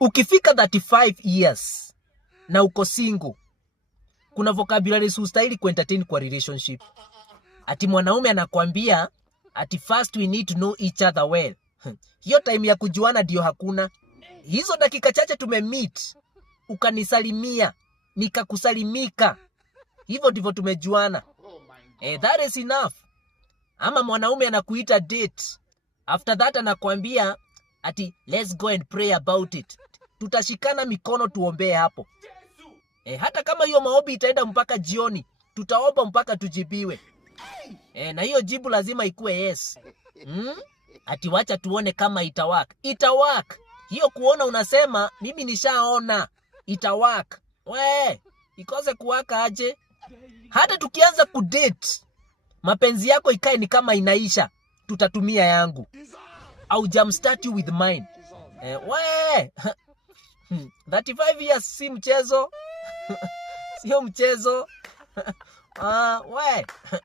Ukifika 35 years na uko single, kuna vocabulary ustahili kuentertain kwa relationship. Ati mwanaume anakuambia ati first we need to know each other well. Hiyo time ya kujuana ndio hakuna. Hizo dakika chache tumemeet, ukanisalimia, nikakusalimika. Hivyo ndivyo tumejuana. That is enough. Ama mwanaume anakuita date. After that anakuambia ati let's go and pray about it. Tutashikana mikono tuombee hapo. Hata kama hiyo maombi itaenda mpaka jioni, tutaomba mpaka tujibiwe. Na hiyo jibu lazima ikuwe yes. Ati wacha tuone kama itawak. Itawak. Hiyo kuona unasema mimi nishaona. Itawak. Ikose kuwaka aje. Hata tukianza kudate, mapenzi yako ikae ni kama inaisha, tutatumia yangu. Au jumpstart you with mine. 35 years si mchezo. Sio mchezo.